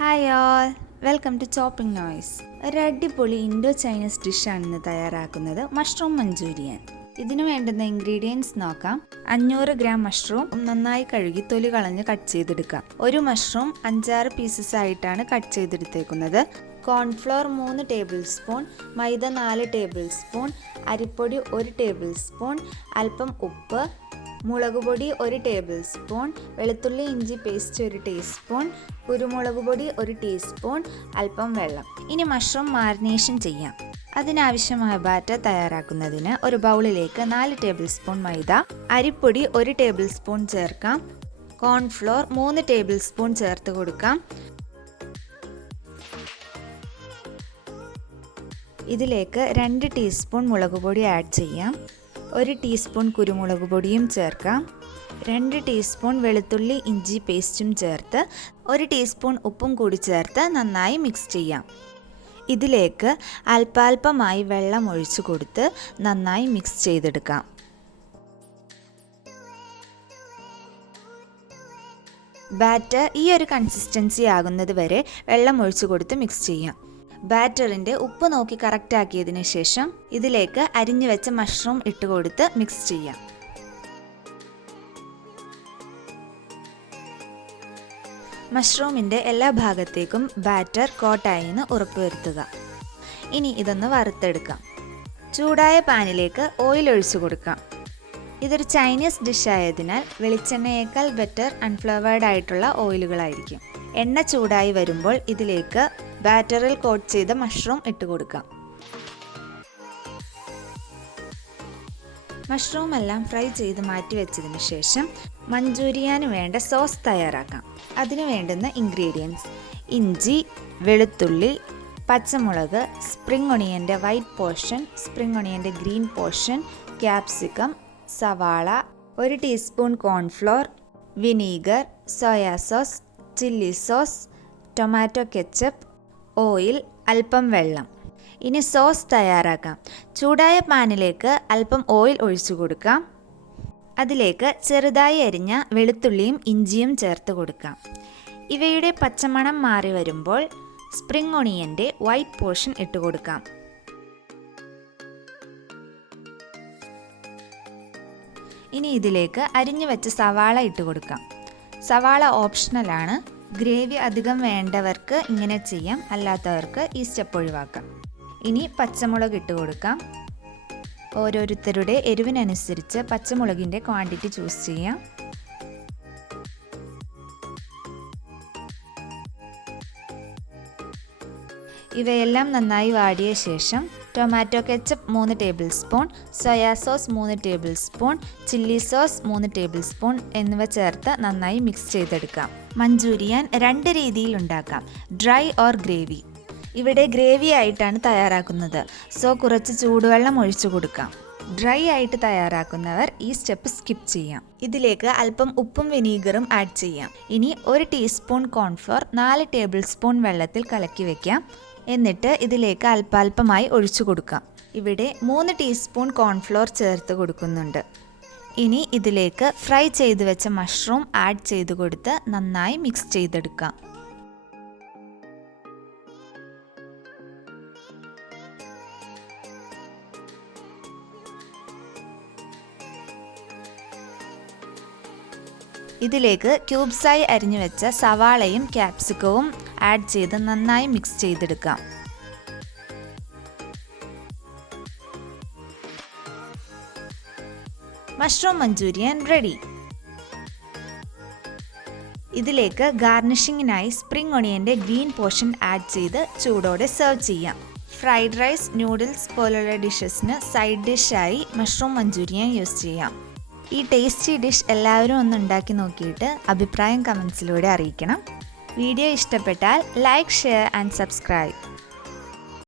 Hi all, welcome to chopping noise. ഒരു അടിപൊളി Indo Chinese ഡിഷാണ് ഇന്ന് തയ്യാറാക്കുന്നത്, മഷ്റൂം മഞ്ചൂരിയൻ. ഇതിനു വേണ്ടുന്ന ഇൻഗ്രീഡിയൻസ് നോക്കാം. 500 ഗ്രാം മഷ്റൂം നന്നായി കഴുകി തൊലി കളഞ്ഞ് കട്ട് ചെയ്തെടുക്കാം. ഒരു മഷ്റൂം 5-6 പീസസ് ആയിട്ടാണ് കട്ട് ചെയ്തെടുത്തേക്കുന്നത്. കോൺഫ്ലോർ 3 ടേബിൾ സ്പൂൺ, മൈദ 4 ടേബിൾ സ്പൂൺ, അരിപ്പൊടി 1 ടേബിൾ സ്പൂൺ, അല്പം ഉപ്പ്, മുളക് പൊടി 1 ടേബിൾ സ്പൂൺ, വെളുത്തുള്ളി ഇഞ്ചി പേസ്റ്റ് 1 ടീസ്പൂൺ, കുരുമുളക് പൊടി 1 ടീസ്പൂൺ, അല്പം വെള്ളം. ഇനി മഷ്റൂം മാരിനേഷൻ ചെയ്യാം. അതിനാവശ്യമായ ബാറ്റർ തയ്യാറാക്കുന്നതിന് ഒരു ബൗളിലേക്ക് 4 ടേബിൾ സ്പൂൺ മൈദ, അരിപ്പൊടി 1 ടേബിൾ സ്പൂൺ ചേർക്കാം. കോൺഫ്ലോർ 3 ടേബിൾ സ്പൂൺ ചേർത്ത് കൊടുക്കാം. ഇതിലേക്ക് 2 ടീസ്പൂൺ മുളക് പൊടി ആഡ് ചെയ്യാം. 1 ടീസ്പൂൺ കുരുമുളക് പൊടിയും ചേർക്കാം. 2 ടീസ്പൂൺ വെളുത്തുള്ളി ഇഞ്ചി പേസ്റ്റും ചേർത്ത് 1 ടീസ്പൂൺ ഉപ്പും കൂടി ചേർത്ത് നന്നായി മിക്സ് ചെയ്യാം. ഇതിലേക്ക് അല്പാൽപമായി വെള്ളം ഒഴിച്ചു കൊടുത്ത് നന്നായി മിക്സ് ചെയ്തെടുക്കാം. ബാറ്റർ ഈ ഒരു കൺസിസ്റ്റൻസി ആകുന്നത് വരെ വെള്ളം ഒഴിച്ചു കൊടുത്ത് മിക്സ് ചെയ്യാം. ബാറ്ററിൻ്റെ ഉപ്പ് നോക്കി കറക്റ്റ് ആക്കിയതിന് ശേഷം ഇതിലേക്ക് അരിഞ്ഞു വെച്ച മഷ്റൂം ഇട്ട് കൊടുത്ത് മിക്സ് ചെയ്യാം. മഷ്റൂമിൻ്റെ എല്ലാ ഭാഗത്തേക്കും ബാറ്റർ കോട്ടായെന്ന് ഉറപ്പുവരുത്തുക. ഇനി ഇതൊന്ന് വറുത്തെടുക്കാം. ചൂടായ പാനിലേക്ക് ഓയിൽ ഒഴിച്ചു കൊടുക്കാം. ഇതൊരു ചൈനീസ് ഡിഷ് ആയതിനാൽ വെളിച്ചെണ്ണയേക്കാൾ ബെറ്റർ അൺഫ്ലവേർഡ് ആയിട്ടുള്ള ഓയിലുകളായിരിക്കും. എണ്ണ ചൂടായി വരുമ്പോൾ ഇതിലേക്ക് ബാറ്ററിൽ കോട്ട് ചെയ്ത മഷ്റൂം ഇട്ട് കൊടുക്കാം. മഷ്റൂം എല്ലാം ഫ്രൈ ചെയ്ത് മാറ്റി വെച്ചതിന് ശേഷം മഞ്ചൂരിയന് വേണ്ട സോസ് തയ്യാറാക്കാം. അതിന് വേണ്ടുന്ന ഇൻഗ്രീഡിയൻസ്: ഇഞ്ചി, വെളുത്തുള്ളി, പച്ചമുളക്, സ്പ്രിംഗ് ഒണിയൻ്റെ വൈറ്റ് പോർഷൻ, സ്പ്രിംഗ് ഒണിയൻ്റെ ഗ്രീൻ പോർഷൻ, ക്യാപ്സിക്കം, സവാള, 1 teaspoon cornflour, vinegar, soya sauce, chilli sauce, tomato ketchup, oil, അല്പം വെള്ളം. ഇനി സോസ് തയ്യാറാക്കാം. ചൂടായ പാനിലേക്ക് അല്പം ഓയിൽ ഒഴിച്ചു കൊടുക്കാം. അതിലേക്ക് ചെറുതായി അരിഞ്ഞ വെളുത്തുള്ളിയും ഇഞ്ചിയും ചേർത്ത് കൊടുക്കാം. ഇവയുടെ പച്ചമണം മാറി വരുമ്പോൾ സ്പ്രിംഗ് ഒണിയൻ്റെ വൈറ്റ് പോർഷൻ ഇട്ട് കൊടുക്കാം. ഇനി ഇതിലേക്ക് അരിഞ്ഞു വെച്ച സവാള ഇട്ട് കൊടുക്കാം. സവാള ഓപ്ഷണലാണ്. ഗ്രേവി അധികം വേണ്ടവർക്ക് ഇങ്ങനെ ചെയ്യാം, അല്ലാത്തവർക്ക് ഈ സ്റ്റെപ്പ് ഒഴിവാക്കാം. ഇനി പച്ചമുളക് ഇട്ട് കൊടുക്കാം. ഓരോരുത്തരുടെ എരിവിനനുസരിച്ച് പച്ചമുളകിൻ്റെ ക്വാണ്ടിറ്റി ചൂസ് ചെയ്യാം. ഇവയെല്ലാം നന്നായി വാടിയ ശേഷം tomato ketchup 3 table spoon, soya sauce 3 table spoon, chilli sauce 3 table spoon എന്നിവ ചേർത്ത് നന്നായി മിക്സ് ചെയ്തെടുക്കാം. മഞ്ചൂരിയൻ 2 രീതിയിൽ ഉണ്ടാക്കാം: ഡ്രൈ ഓർ ഗ്രേവി. ഇവിടെ ഗ്രേവി ആയിട്ടാണ് തയ്യാറാക്കുന്നത്, സോ കുറച്ച് ചൂടുവെള്ളം ഒഴിച്ചു കൊടുക്കാം. ഡ്രൈ ആയിട്ട് തയ്യാറാക്കുന്നവർ ഈ സ്റ്റെപ്പ് സ്കിപ്പ് ചെയ്യാം. ഇതിലേക്ക് അല്പം ഉപ്പും വിനീഗറും ആഡ് ചെയ്യാം. ഇനി 1 ടീസ്പൂൺ കോൺഫ്ലോർ 4 ടേബിൾ സ്പൂൺ വെള്ളത്തിൽ കലക്കി വെക്കാം. എന്നിട്ട് ഇതിലേക്ക് അല്പാൽപമായി ഒഴിച്ചു കൊടുക്കാം. ഇവിടെ 3 ടീസ്പൂൺ കോൺഫ്ലോർ ചേർത്ത് കൊടുക്കുന്നുണ്ട്. ഇനി ഇതിലേക്ക് ഫ്രൈ ചെയ്ത് വെച്ച മഷ്റൂം ആഡ് ചെയ്ത് കൊടുത്ത് നന്നായി മിക്സ് ചെയ്തെടുക്കാം. ഇതിലേക്ക് ക്യൂബ്സായി അരിഞ്ഞു വെച്ച സവാളയും ക്യാപ്സിക്കവും ആഡ് ചെയ്ത് നന്നായി മിക്സ് ചെയ്തെടുക്കാം. Mushroom manchurian ready. ഇതിലേക്ക് ഗാർണിഷിങ്ങിനായി സ്പ്രിംഗ് ഒണിയൻ്റെ ഗ്രീൻ പോർഷൻ ആഡ് ചെയ്ത് ചൂടോടെ സെർവ് ചെയ്യാം. ഫ്രൈഡ് റൈസ്, നൂഡിൽസ് പോലുള്ള ഡിഷസിന് സൈഡ് ഡിഷായി മഷ്റൂം മഞ്ചൂരിയൻ യൂസ് ചെയ്യാം. ഈ ടേസ്റ്റി ഡിഷ് എല്ലാവരും ഒന്ന് ഉണ്ടാക്കി നോക്കിയിട്ട് അഭിപ്രായം കമൻസിലൂടെ അറിയിക്കണം. വീഡിയോ ഇഷ്ടപ്പെട്ടാൽ ലൈക്ക്, ഷെയർ ആൻഡ് സബ്സ്ക്രൈബ്.